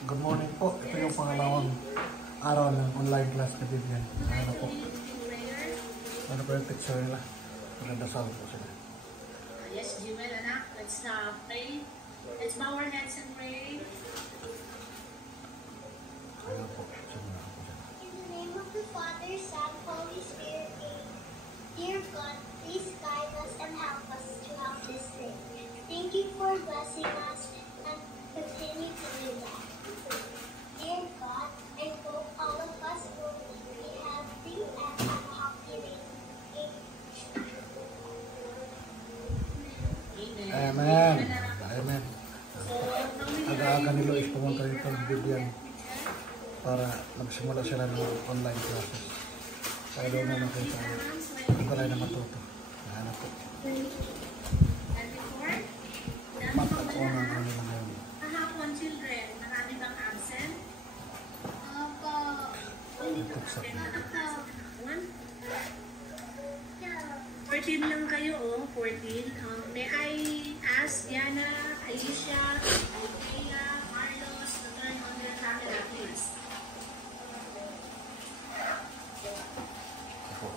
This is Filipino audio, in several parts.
Good morning po. Ito yung pangalawang araw ng online class ni Vivian. Ano po? Ano po yung picture nila? Magdasal po sila. Yes, Jewel, anak. Let's pray. Let's bow our heads and pray. Ano po? Simula po sila. In the name of the Father, Son, Holy Spirit, amen. Dear God, please guide us and help us throughout this day. Thank you for blessing us and continue to do that. Dear God, I hope all of us will be healthy and have a happy day. Amen. Amen. Aga-aga ni Lois pumunta dito ng Vivian para magsimula sila ng online classes. Kaya doon na nakita ang tayo na matuto. Ano po? Matag-on ang ano na ngayon. Kahapon, children, marami bang absent? Ito sa 14 lang kayo, oh. 14. May I ask Diana, Aisha, Althea, Carlos to turn on their camera, please?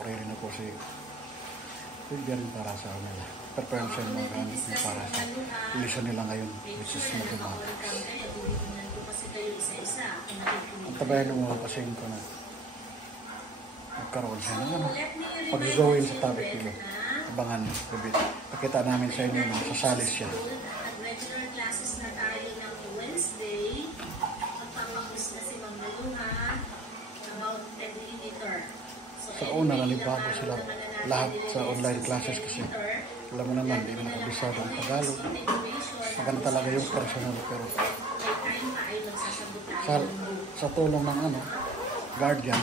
Ready na po si Vivian para sa nila. Prepare siya ng mga para sa lesson nila ngayon, which is mathematics. Ang tabayan mo mga pasing ko na magkaroon siya ng ano, pag-gawin sa topic nila. Abangan, pakita namin sa inyo na sasalis siya. At regular classes na tayo ng Wednesday. Magpapakos na si Ma'am Maluha about editor. Sa una, nalibago sila lahat sa online classes kasi alam mo naman, hindi mo nakabisado ang Tagalog. Maganda talaga yung personal, pero sa tulong ng ano, guardian,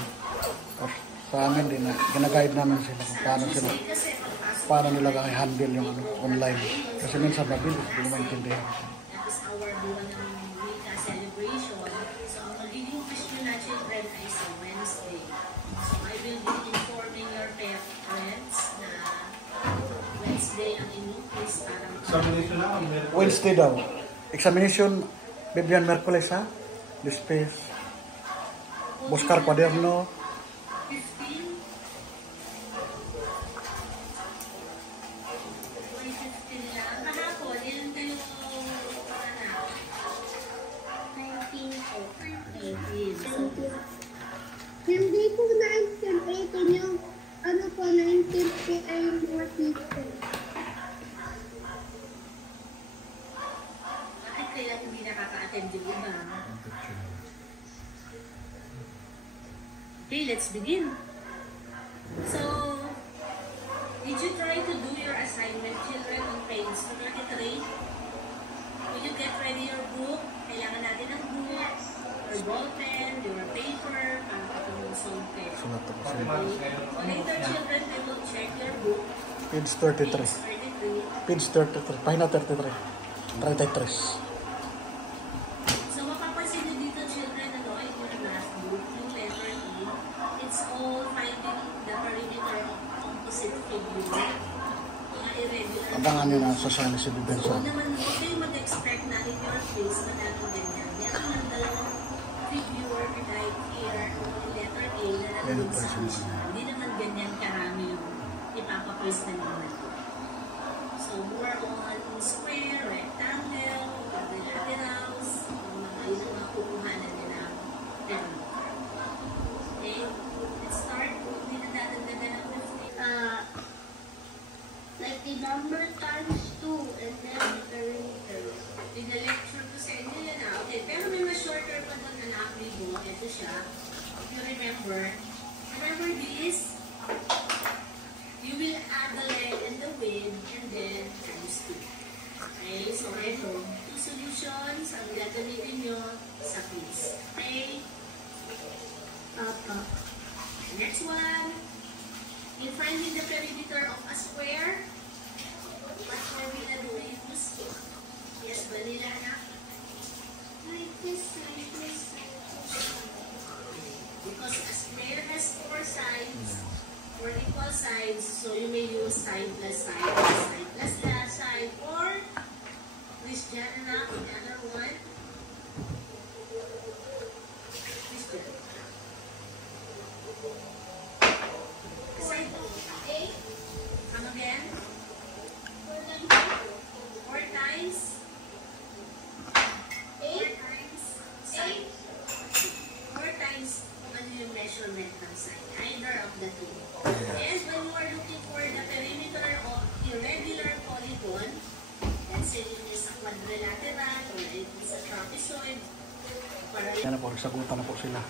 sa amin din na ginaguide namin sila kung paano nila i-handle yung ano, online. Kasi minsan mabilis, hindi mo maintindihan. That is our buwan ng Wika celebration. So, ang magiging question na children ay sa Wednesday. So, I will be informing your parents na Wednesday ang inyong quiz para Wednesday daw. Examination, Vivian Merkules ha? Dispes. Buscar Cuaderno. 15. May 15 lang. Kahapon, ilan kayo anak? 19 po. 19. Hindi po na-interpret yung ano po, na-interpret ay mga teacher. Bakit kaya hindi nakaka-attend yung iba? Okay, let's begin. So, did you try to do your assignment, children, on page 33? Will you get ready your book? Kailangan natin ng book, or ballpen, your paper, para patulong-solve kayo. Sulat ako sa Okay? So later, children, we will check your book. page Page 33. 33. Page 33. Pahina 33. 33. So, mapapansin nyo dito, children, ano, ay yung math book, yung letter E, it's all finding the perimeter of composite figure. Mga irregular. Abangan nyo na sasali si Vivian So, sa naman, huwag kayong mag-expect na in your face na natin ganyan. Meron ng dalawang figure right here, yung letter A na nandun sa answer. Hindi naman ganyan karami yung ipapaplace na naman. So, more on square, rectangle, quadrilaterals, yung mga yun ang makukuhanan nila. Okay, let's start. Hindi na dadagdagan ng 50. Like the number times 2 and then the perimeter. Ina-lecture ko sa inyo yan ah. Okay, pero may mas shorter pa doon anak libo. Ito siya. If you remember this, you will add the length and the width and then times 2. Okay, so ito, 2 solutions ang gagamitin nyo sa quiz. Okay? Next one, in finding the perimeter of a square, what formula do we use? Yes, Vanilla na. Like this side, this side, this side. Because a square has 4 sides, 4 equal sides, so you may use side plus side plus side plus that side, or Christian na, the other one. para Yan na po, nagsagutan na po sila.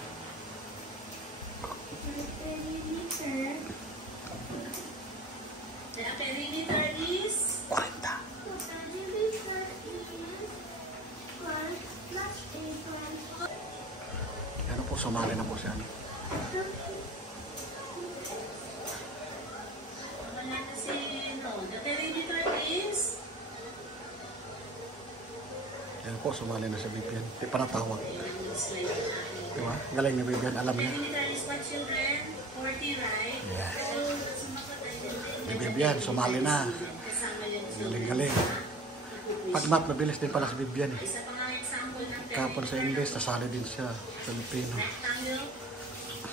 the perimeter is 40. Yan na po, sumali na po siya. wala kasi no. The perimeter is Yan po, sumali na si Vivian. Di pa natawag. slide na. Diba? Galing ni Vivian, alam niya. Perimeter is what, children? 40, right? Yes. So, Si Vivian, sumali na. kasama yung children. Galing-galing. Pag math, mabilis din pala si Vivian. Isa pa nga example ng Kapon sa English, nasali din siya sa Filipino. rectangle.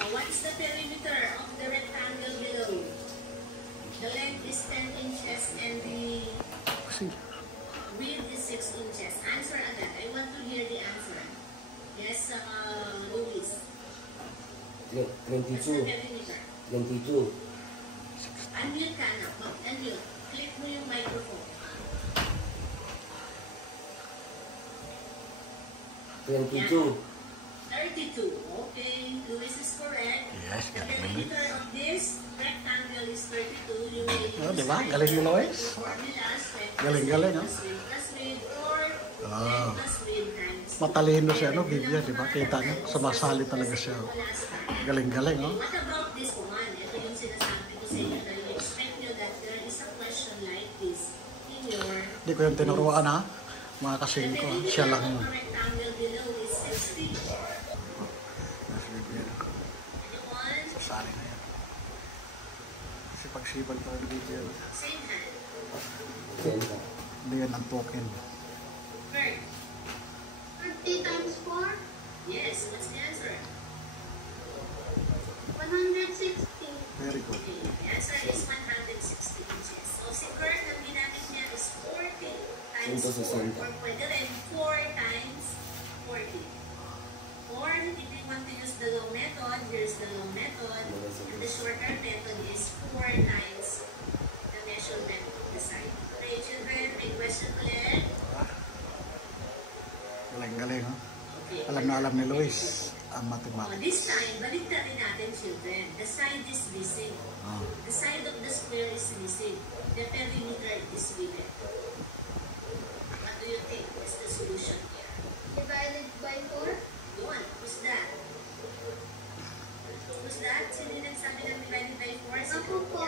What's the perimeter of the rectangle below? The length is 10 inches and the Kasi, width is 6 inches. Answer agad. I want to hear the answer. Yes, Luis. What's the 22. perimeter? 22. Unmute ka na. Unmute. Click mo yung microphone. 22. 32. Okay, Luis is correct. yes, The galing ni Luis. perimeter of this rectangle is 32. You may use Oh, diba? Galing ni Luis. formulas. Galing-galing, Plus width or Ah. length plus width times. Matalino siya, no? Vivian, di ba? Kita niyo, sumasali talaga siya. Galing-galing, no? What about this one? Ito yung sinasabi ko sa inyo na you expect nyo that there is a question like this in your Hindi ko yung tinuruan, ha? Mga kasing ko, ha? Siya lang yun. The rectangle below is 60. Mas Vivian. One, Sasali na yan. Kasi pagsibag pa ni Vivian, same hand. Center. hindi yan ang token. Third. 30 times 4, Yes, what's the answer? 160. Very good. Okay, the answer is 160 inches. So, si Kurt, ang ginamit niya is 40 times 4. 160. Or pwede rin 4 times 40. Or, if you want to use the long method, here's the long method. And the shorter method is 4 times the measurement of the side. Okay, children, may question ulit? Galing-galing, ha? Okay. Alam na alam ni Luis ang Oh, mathematics. this time, baliktarin natin, children. The side is missing. Ah. The side of the square is missing. The perimeter is with it. What do you think is the solution here? Divided by 4. Yun. Who's that? Who's that? Sino yung nagsabi ng divided by 4? Ako po.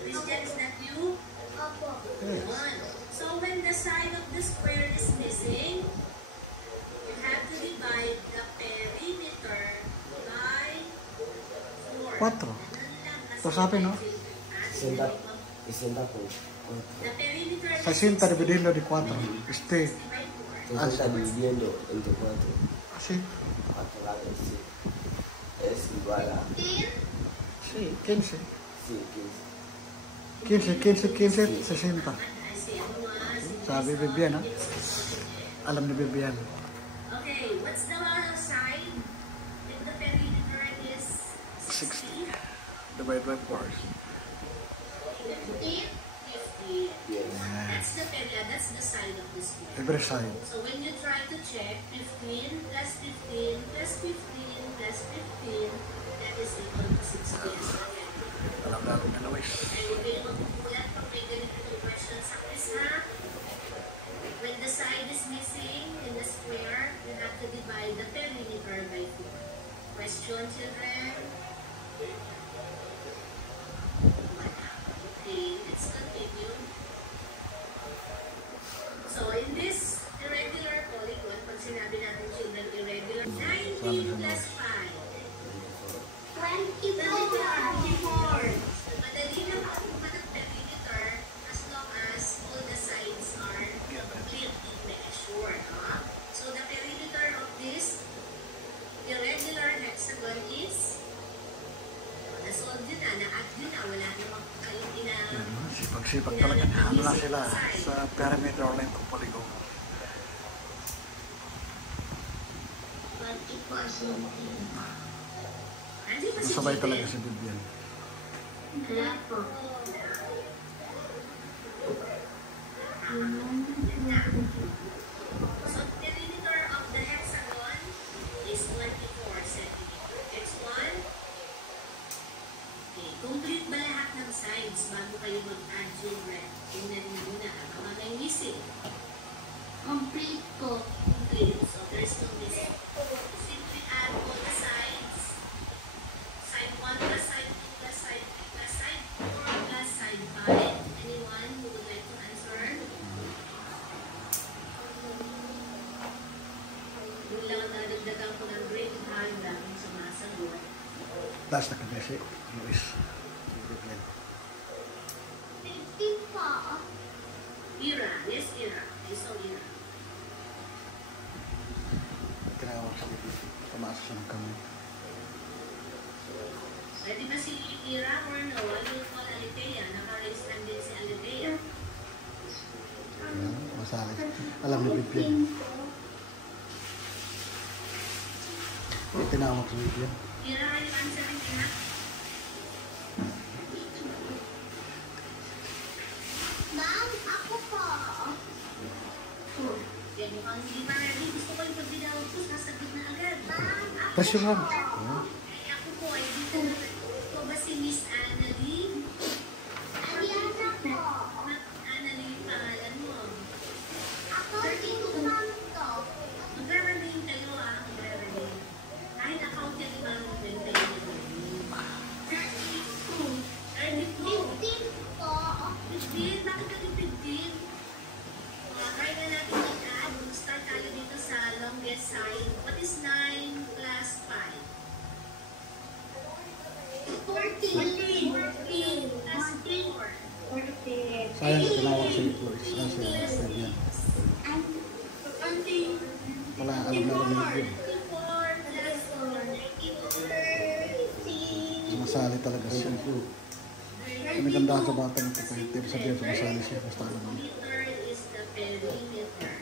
Christian, is that you? Opo. Yes. Yun. So, when the side of the square is missing, you have to divide the perimeter by 4. 4. Ito sabi, no? Isenta. Isenta po. The perimeter is 60 dividido di 4. Este, 60 dividiendo entre 4. kasi, 4 la vez, sí. Es igual a 10. si, 15. sí, 15, 15, 15, 60. I see. Sabi Vivian, ha? Alam ni Vivian. Okay, what's the side if the perimeter is 60? 60. Divide by 4. 15. 50. 15. Yes. That's the side of the square. Every side. So when you try to check 15 plus 15 plus 15 plus 15, that is equal to 60 as well. Alam na ni Luis. And huwag kayo magpupulat pag may ganito question sa quiz, ha? When the side is missing in the square, you have to divide the perimeter by 4. Question, children? Okay, let's continue. So, in this irregular polygon, pag sinabi natin children irregular, 19 plus 5. 24. Madali na makakuha ng perimeter as long as all the sides are clearly measured. So the perimeter of this irregular hexagon is na-solve yun na-add yun na, wala namang kayong Sipag-sipag talaga. Ano na sila sa perimeter or length of polygon. 24. Andiyan pa si Masabay Jide. talaga si Vivian. Wala po. So perimeter of the hexagon Kailangan nadagdagan ko ng grade 100 kung sumasagot. Taas na kabesi. Luis. Vivian. 50 po. Ira. Yes, Ira. I saw Ira. Tinawag sa Vivian. Tumaas siya ng kamay. Ready ba si Ira or no? I will call Alitea. Naka-raise hand din si Alitea. Ayan, masalit. Alam ni Vivian. Tinawag sa Vivian. Ira, are you answering Ira? Ma'am, ako po. Yan, mukhang hindi pa ready. Gusto ko yung pagbinawag ko, sasagot na agad. Ma'am, ako Press your hand. po. Ay, ako po, ay dito na. Ito ba si Miss Annalie? Ariana po. Annalie yung pangalan mo. Ako din ma'am to. Magra-running kayo magra-running. Kahit account yan yung mga din kayo mag-running. 32. 15 po. 15? Bakit ka yung 15? Try na natin mag-add. Start tayo dito sa longest side. What is 9 plus 5? 14. 14 plus 4. 14. Sayang tinawag si Luis. Ah, si Vivian. Wala, alam na ni Vivian. 24 plus 4. Masali talaga siya. Kami gandahan sa bata nito kahit hindi sabihin sumasali siya. Basta alam mo. Meter is the perimeter.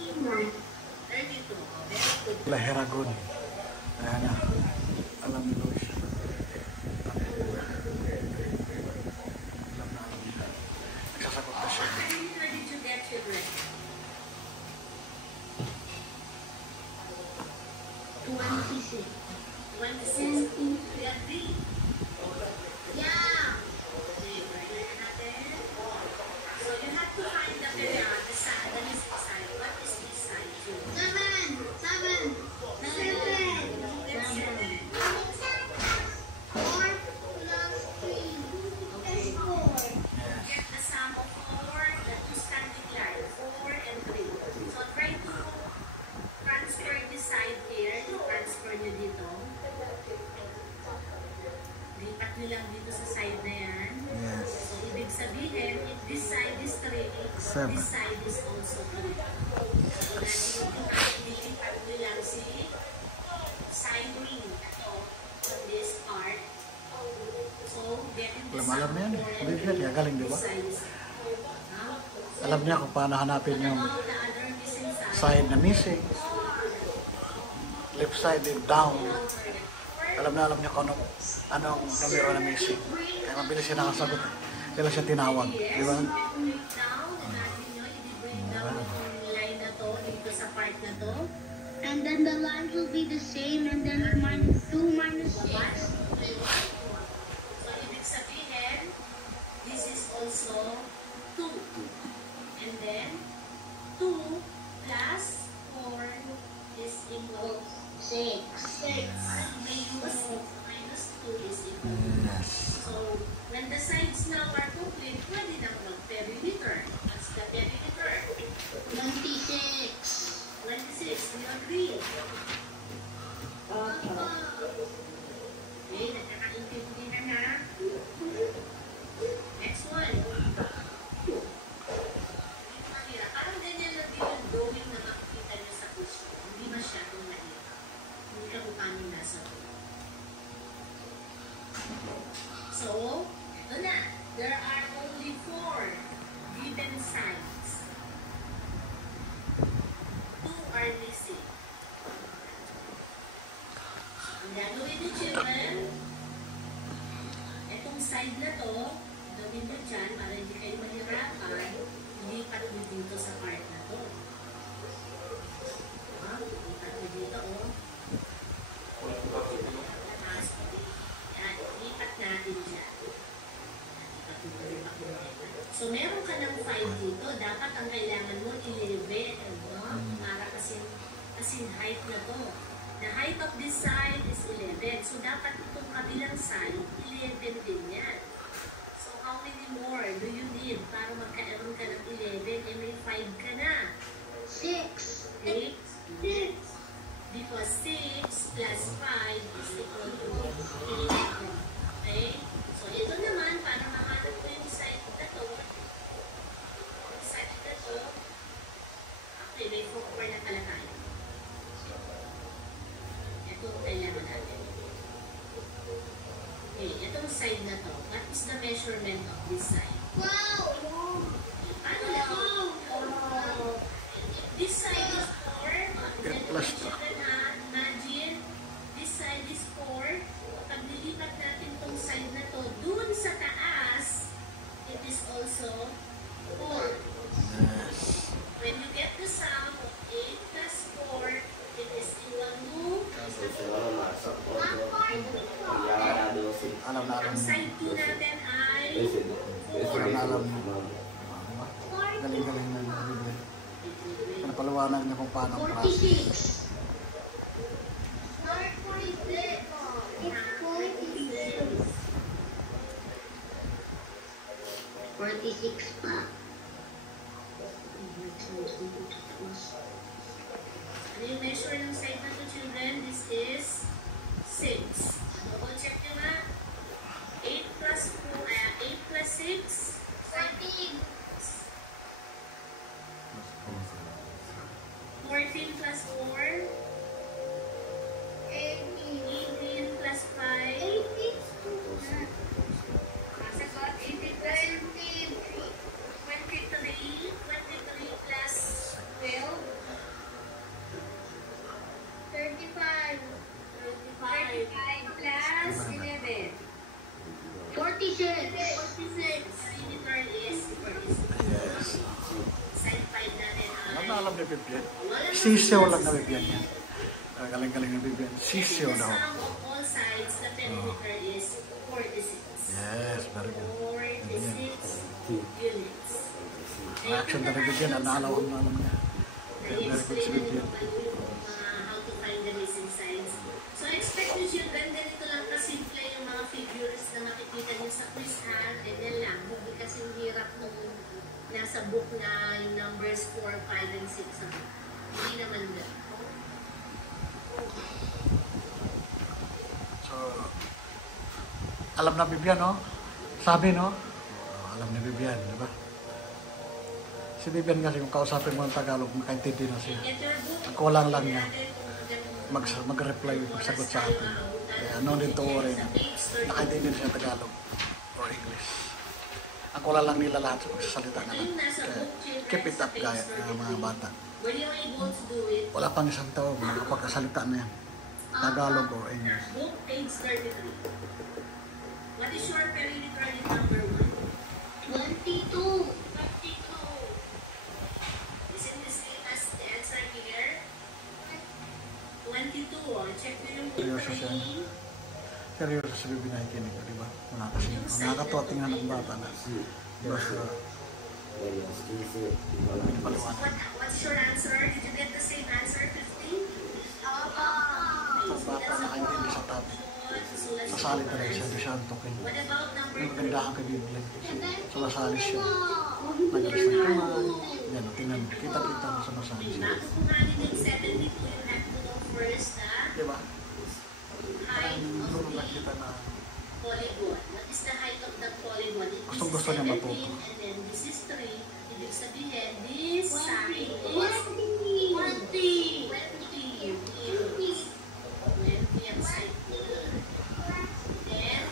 Okay. 32. Very good. Laheragon. Ayan na. Alam ni Luis. Nagsasagot na siya. Where did you get children? 26. 26. We agree. Yeah. Okay, write natin. So you have to find the period, the side, the missing side. What is this side? 7. 7. 7. That's 7. 4 plus 3 is 4. Get the sum of 4, the two standing lines, 4 and 3. So try to transfer this side here. Transfer nyo dito. Lipat nyo lang dito sa side na yan. Yes. So ibig sabihin, if this side is 3, Seven. this side is also 3. So natin nilipat nyo lang si side wing on this part. So getting the Alam na yan eh. 4 and Vivian, 3. galing di ba? This side is huh? Alam niya kung paano hanapin yung About the other missing side. side na missing. Left side and down. Alam niya kung anong numero na missing. Kaya mabilis siya nakasagot. Kaya siya tinawag. Di ba? Break down. Imagine nyo, i-break down yung line na to dito sa part na to. And then the lines will be the same, and then minus 2 minus 6. So, ibig sabihin, this is also 2. And then, 2 plus 4 is equal 6. 6. Minus 2 is equal to 2. Yes. So, when the sides now are complete, pwede na mag-perimeter. What's the perimeter? 26. 26. Do you agree? Okay, nagkakaintindihan na. Next one. Parang ganyan lang din yung drawing na makikita niyo sa question. Hindi masyadong mahirap. Hindi ka kung paano nasa plus 5 is equal to 11. Okay? So, ito naman, para mahanap ko yung side na to, okay, may 4 na pala tayo. Ito kailangan natin. Okay, itong side na to, what is the measurement of this side? Wow! Ano na? This side is 4. And plus imagine, this side is 4. Pag nilipat natin itong side na to, dun sa taas, it is also 4. When you get the sum of 8 plus 4, it is equal to, Alam na alam ang mo. side 2 natin ay Alam na alam mo. Galing-galing na yung Biblia. Napaliwanag niya kung paano ang process. 46 pa. Ano yung measure ng side na to, children? This is 6. Double check nyo nga. 8 plus 6. 14. 14 plus 4. 18 plus 5. 18 plus 23 plus 12. 35. 35 plus 11. 46. 46. Perimeter is 46. Yes. Side 5 natin Alam na ay... alam ni Biblia. Sisiyaw lang na Biblia niya. Galing-galing na Biblia. Sisiyaw daw. The sum of all sides, the perimeter is 46. Yes, very good. 46 units. Reaction na Biblia. Alam niya. Very good si Biblia. How to find the missing sides. So, expect nyo siya, ganito lang kasimple yung mga figures na makikita nyo sa quizhan. And then lang, hindi kasi hirap nung nasa book na yung numbers 4, 5, and 6. Hindi naman ganun. So, alam na Biblia, no? Sabi, no? Alam ni Biblia, di ba? Si Biblia kasi kung kausapin mo ng Tagalog, makaintindi na siya. Get your book. Ang kulang lang niya, mag-reply, magsagot sa atin. Kaya no need to worry na nakaintindi siya Tagalog or English. Ang kulang lang nila lahat sa pagsasalita na lang. Kaya keep it up, guys, mga bata. Were you able to do it? Wala pang isang taon, makapagkasalita na yan. Tagalog or English. Book page 33. What is your perimeter in number 1? 22. 52. Isn't the same as the answer here? 22. Oh. Check mo yung book Seryoso siya. 3. Seryoso si Bibi nakikinig, di ba? Nakakatuwa tingnan ng bata na. Di ba siya? What's your answer? Did you get the same answer, 15? Ang bata nakaintindi sa topic. Sasali talaga siya, di siya antokin. What about number Yung 2? kagandahan kay Biblia. Sumasali siya. Nagalis ng kamay. Yan, tingnan mo. Kita-kita mo sumasali siya. Bago kumanin yung 72, you have to know first the Di ba? height Parang of doon the nakita na polygon. What is the height of the polygon? It is Gustong-gusto niya 17, matuto. and then this is 3. Ibig sabihin, this side is 20. 20 ang side niya. Then,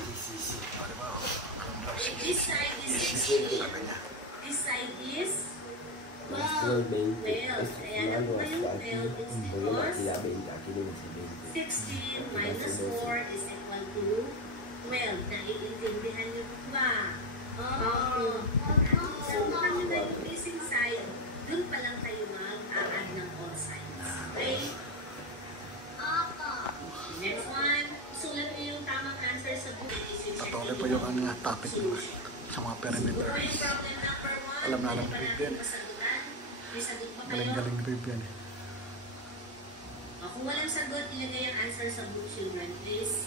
this side is 16. sabi niya. This side is 12. Ayan, ako na yung 12. It's because 16 minus 4 is equal to 12. Naiintindihan niyo ba? Oo. So, kung ano na yung missing side, dun pa lang kayo mag-a-add ng all sides. Okay? Next one. Sulat niyo yung tamang answer sa book. Patuloy po yung topic naman sa mga perimeter. Kung yung problem number 1, Alam na alam ni Biblia. masagutan. May sagot pa kayo? Galing-galing ni Biblia. Kung walang sagot, ilagay ang answer sa book, children, please.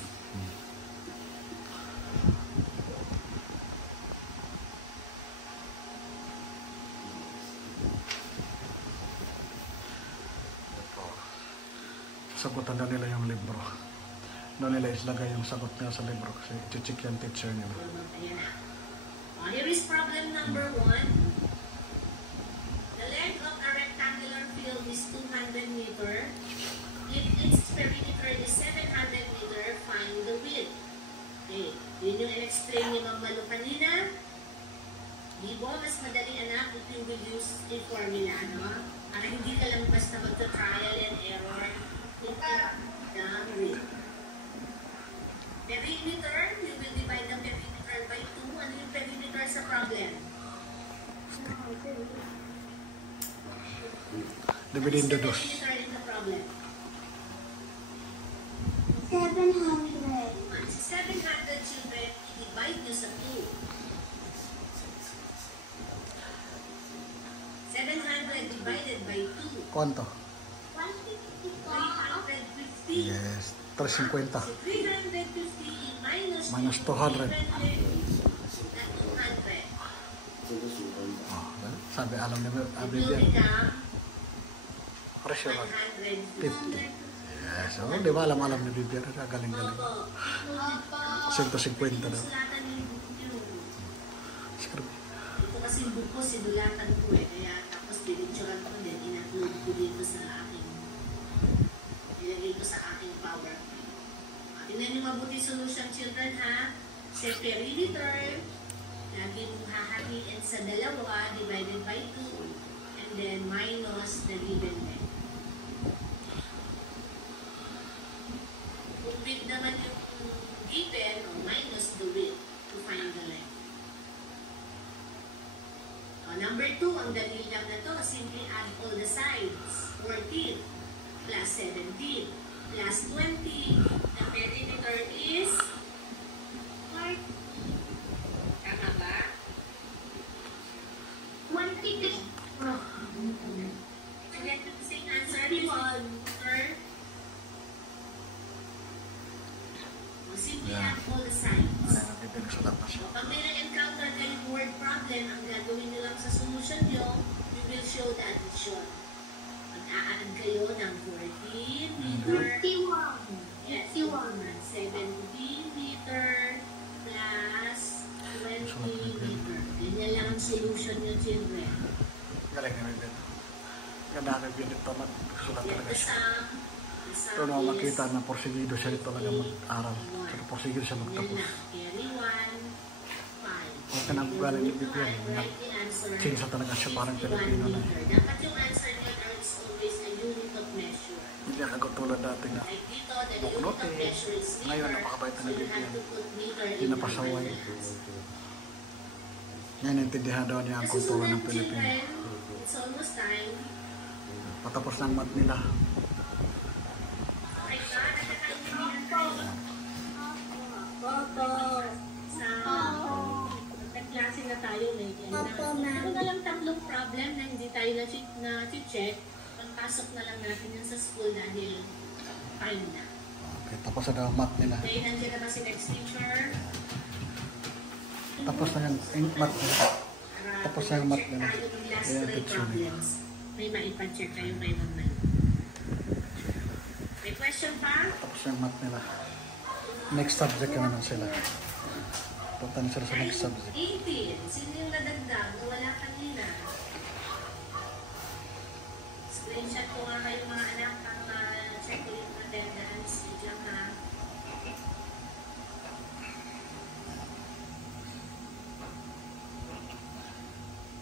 sagutan daw nila yung libro. Doon nila islagay yung sagot nila sa libro kasi i-check yung teacher nila. Ayan na. Here is problem number 1. The length of a rectangular field is 200 meter. If its perimeter is 700 meter, find the width. Okay, yun yung in-explain ni Ma'am Malu kanina. Di ba, mas madali anak if you will use a formula, no? Para hindi ka lang basta magta-trial and error. Look at the width. Perimeter, you will divide the perimeter by 2. Ano yung perimeter sa problem? Dividend the What's the dos. perimeter in the problem? 700. 700 children, i-divide nyo sa 2. 700 divided by 2. Kwanto? 154. 350. Yes, 350. So 350 minus Minus 200. na 200. Oh, sabi alam niya, It will Bibian. become Pressure. 150. Yes, oh, di ba alam ni Bibian? Galing-galing. Opo. 150 daw. Sulatan yung book yun. Script. Ito kasi book ko, sinulatan ko eh. Kaya tapos pinicturean ko din, in-upload ko dito sa aking, ilagay ko sa aking PowerPoint. Tingnan niyo mabuti solution, children, ha? Sa perimeter, lagi mong hahatiin sa 2 divided by 2 and then minus the given length. Kung width naman yung given, o minus the width to find the length. Number 2, ang dali lang na to, simply add all the sides. 14 plus 17 plus 20. The perimeter is 40. Tama ba? 150. To get to the same answer, perimeter. Simply add all the sides. Ayan, Bibian, sulat na siya. Pag may na-encounter kayong word problem, ang gagawin nyo lang sa solution nyo, you will show the addition. Mag-a-add kayo ng 14 meter. 51. Yes, 17 meter plus 20 meter. Ganyan lang ang solution nyo, children. Galing ni Bibian. Ganda ni Bibian ito, sulat Get talaga the siya. sum. The sum Pero naman is makita na porsigido siya ito talaga mag-aral. Pero porsigido siya magtapos. Carry 1, 5. Huwag ka nang galing ni Bibian. Chinsa talaga siya parang Pilipino na. Dapat yung answer niya is always a unit of measure. Hindi ako katulad dati na Like dito, the unit Buklot of measure is meter. Ngayon, napakabait na So you Bibian. have to put meter Hindi in na your pasaway. answer. Ngayon, naintindihan daw niya ang kultura ng Pilipino. It's almost time. Patapos ng mat nila. Okay ka? Nakakaintindihan kayo? Opo. Sa nagklase na tayo, may Opo, ma'am. Ano na lang 3 problem na hindi tayo na-check. Pagpasok na lang natin yan sa school dahil time na. Okay, tapos na daw ang mat nila. Okay, nandiyan na ba si next teacher? Tapos na yung mat nila. Para Tapos na yung mat nila. tayo ng last Kaya 3 teacher nila. problems. May maipacheck kayo kay Ma'am Malu. May question pa? Tapos na yung mat nila. Next subject naman sila. Punta na sila sa next subject. 18. Sino yung nadagdag na wala kanina? Screenshot ko nga kayo mga anak ang check ulit ng attendance. Diyan ha.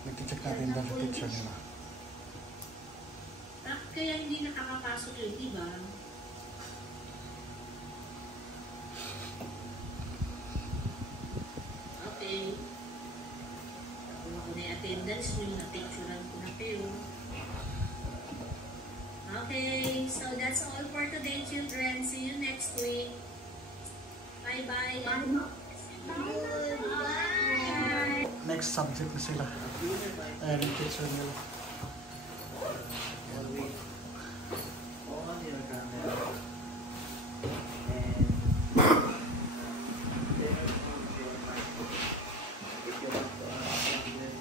Nag-check natin daw sa teacher nila. Kaya hindi nakakapasok yun, di ba? Okay. Nakuha ko na yung attendance nyo, na-picturean ko na kayo. Okay, so that's all for today, children. See you next week. Bye-bye. Bye. Next subject na sila. Ayan yung teacher nila. On your camera. And if you want to ask some question, you can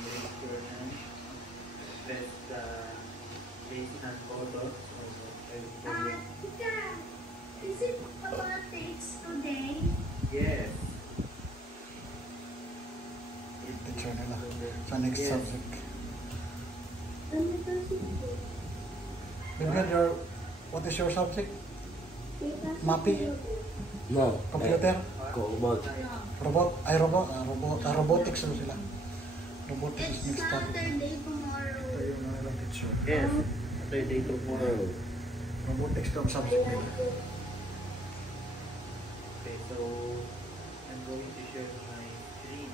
raise your hand. Press the raise hand button. sa next Yes. subject. Vivian, what is your subject? Mapi? No. Computer? Robot. Robotics ano sila. Robotics is next topic. Saturday tomorrow. Ito yung mga teacher. Yes, Saturday tomorrow. Robotics daw ang subject nila. Okay, so I'm going to share my screen.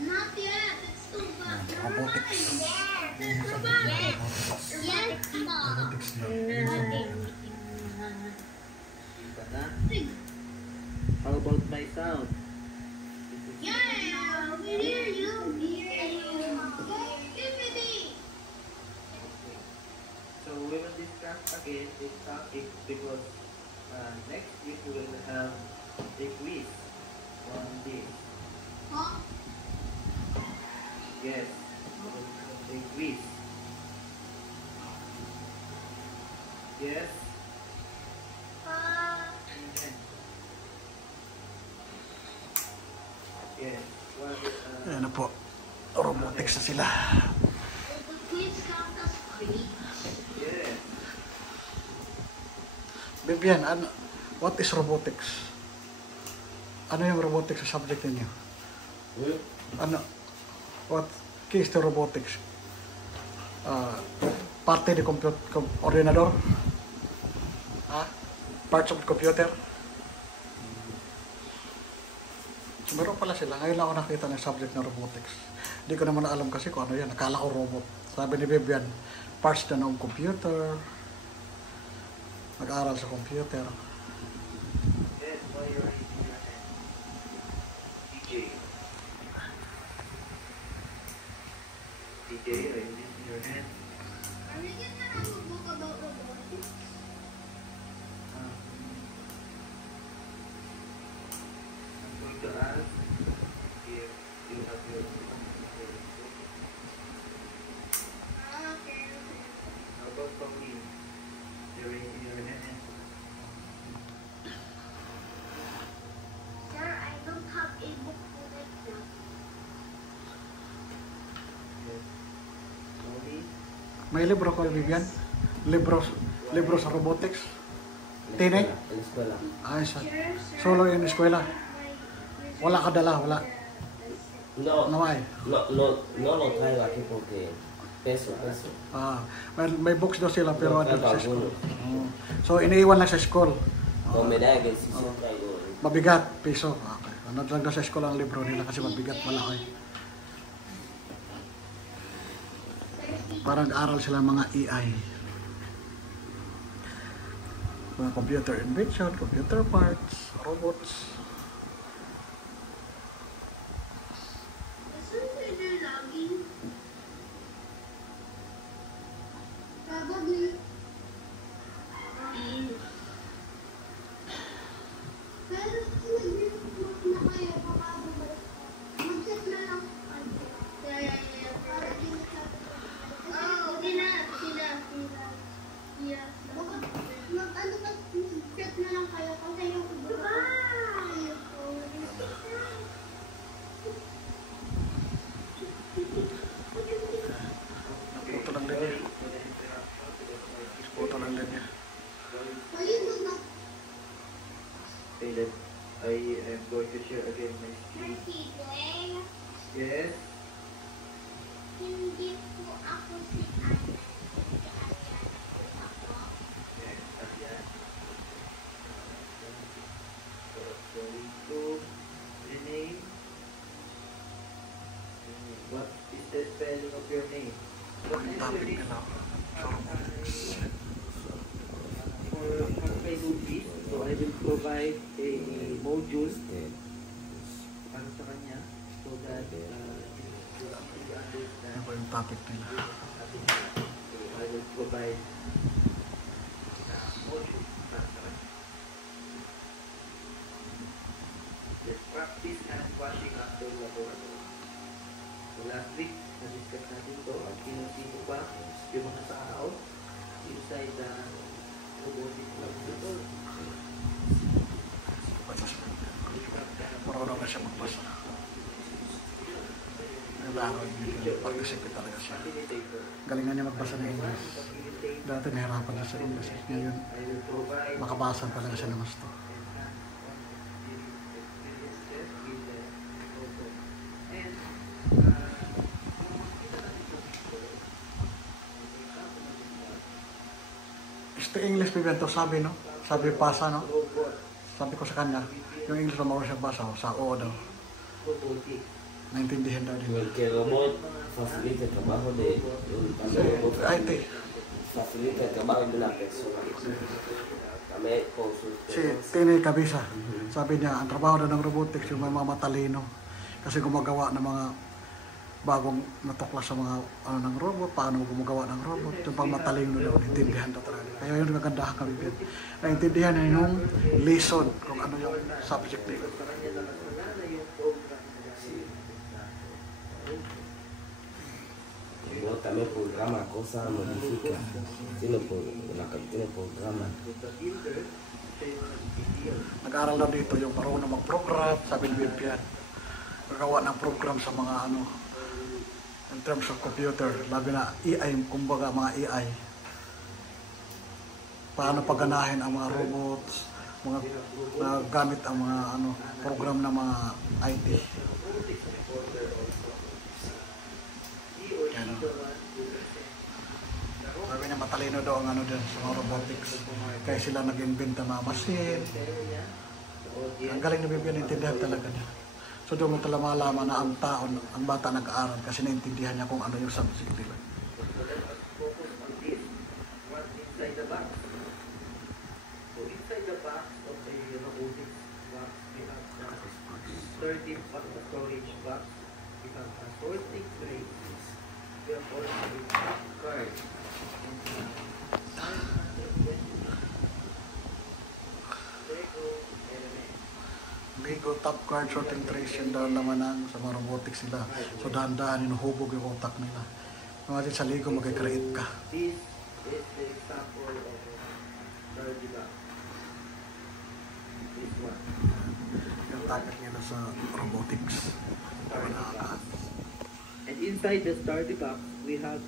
Not yet. It's too bad. Robotics. Yes, Mom. Robotics na. Iba na. How about my sound? Yeah, we hear you. Give me the. So we will discuss again this topic because next week we will have a quiz. 1 day. Huh? Yes, a quiz. Yes. Amen. Yes. What is, Ayan na po. Robotics na sila. The quiz count as free. yes. Vivian, what is robotics? Ano yung robotics sa subject ninyo? Ano? What is the robotics? Parte de ordenador? Parts of the computer? So, meron pala sila. Ngayon lang ako nakita ng subject ng robotics. Hindi ko naman alam kasi kung ano yan. Nakala ko robot. Sabi ni Vivian, parts na ng computer. Nag-aaral sa computer. Yes, why you're raising your hand? DJ. DJ, are you raising your hand? Are we gonna have a book about robotics? I'm going to ask if you have your Okay. How about Pauline? You're raising your hand. Sir, I don't have a book right now. Yes. Pauline? May libro ko, Vivian? Libro sa robotics? Tinay? En escuela. Ay, sa Sure, sir. solo yung eskwela. Wala ka dala, wala. No, No ay. no lo traigo aquí porque peso. May books daw sila pero No ano traigo sa school. alguno. So iniiwan lang sa school. No me da que si yo traigo. Mabigat, piso. Okay. Ano lang daw sa school ang libro nila kasi mabigat malaki. Parang aral sila mga AI. Mga computer invention, computer parts, robots. Isn't there logging? Probably. Pero nag-report na kayo baka bumalik. Mag-check na lang. Yeah. Para di na sila. Yeah. Mag-ano ka, mag-check na lang kayo kasi yung iba. Puto lang din niya. Puto lang din niya. Ayun na. Okay, then I am going to share again my screen. Yes. Hindi po ako si Ana. Yes, ayan. So, going to rename. What is the spelling of your name? What is your Topic name? nila. For my Luffy, so I will provide a module para sa kanya so that you understand. Ano ba yung topic nila? So I will provide module para sa kanya. Let's practice hand washing after laboratory. So last week, na-discuss natin ito. Ang sino-sino ba yung mga tao, Marunong na siya magbasa. Kailangan participate talaga siya. Galingan niya magbasa ng English. Dati nahirapan na sa English. Ngayon, makabasa talaga siya ng gusto. Este English bibento, sabi no? Sabi pasa no? Sabi ko sa kanya, yung English na marunong siya basa, sa oo daw. Naintindihan daw din. Cualquier robot facilita el trabajo de IT. facilita el trabajo de una persona. Kami con sus Si Tini Cabisa, sabi niya, ang trabaho daw ng robotics yung may mga matalino. Kasi gumagawa ng mga bagong natuklas sa mga ano ng robot, paano gumagawa ng robot, yung pang matalino daw, naintindihan daw talaga. Kaya yun kagandahan kami din. Naintindihan niya yung lesson, kung ano yung subject nila. robot también programa cosas, modifica. Tiene programa. Nag-aaral na dito yung marunong mag-program, sabi ni Bibian. Gagawa ng program sa mga ano, in terms of computer, labi na AI, kumbaga mga AI. Paano paganahin ang mga robots, mga gamit ang mga ano, program ng mga IT. Yan. Sabi niya matalino daw ang ano din sa mga robotics. Kaya sila nag-invent ng mga machine. Ang galing na Bibian, intindihan talaga niya. So doon mo talaga malaman na ang taon, ang bata nag-aaral kasi naintindihan niya kung ano yung subject nila. Storage box, we have a sorting tray, we have also a card. Bigo top card sorting trays yung daw naman ang sa mga robotics sila. So dahan-dahan inuhubog yung utak nila. Mga sa ligo mag-create ka. This is the example of a storage box. This one. Yung topic nila sa robotics. And inside the starter box, we have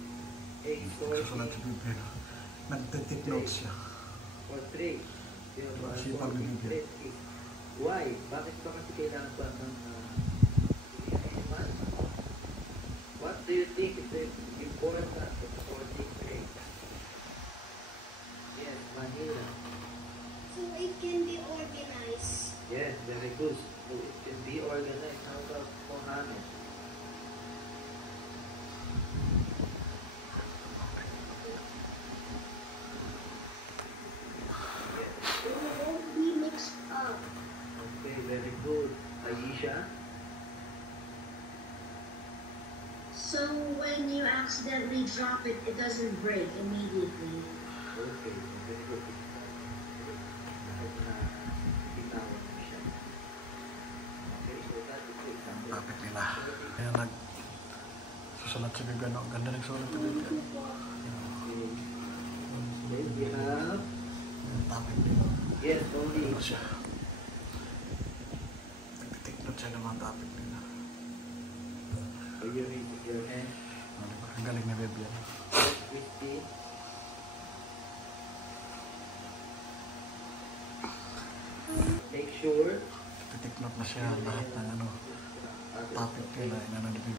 a Susunod sorting si Bibian. Nag-take notes siya. or tray. We have a Sipag ni sorting Bibian. tray. Why? Bakit pa kasi kailangan pa ng what do you think is the importance of sorting tray? Yes, Manila. So it can be organized. Yes, very good. So it can be organized. How about Mohammed? It won't be mixed up. Okay, very good. Aisha? So when you accidentally drop it, it doesn't break immediately. Okay, very good. Kahit na bitawan mo siya. Okay, so that is the example. Topic nila. Kaya susunod si Bibian. Ang ganda nagsulat si Bibian. Then we have, Yung topic nila. yes, only. Ano siya? Nag-take note siya ng mga topic nila. Are you raising your hand? Ang galing ni Bibian. Christy? Make sure Nag-take note na siya lahat ng ano, topic nila. Inano ni Bibian.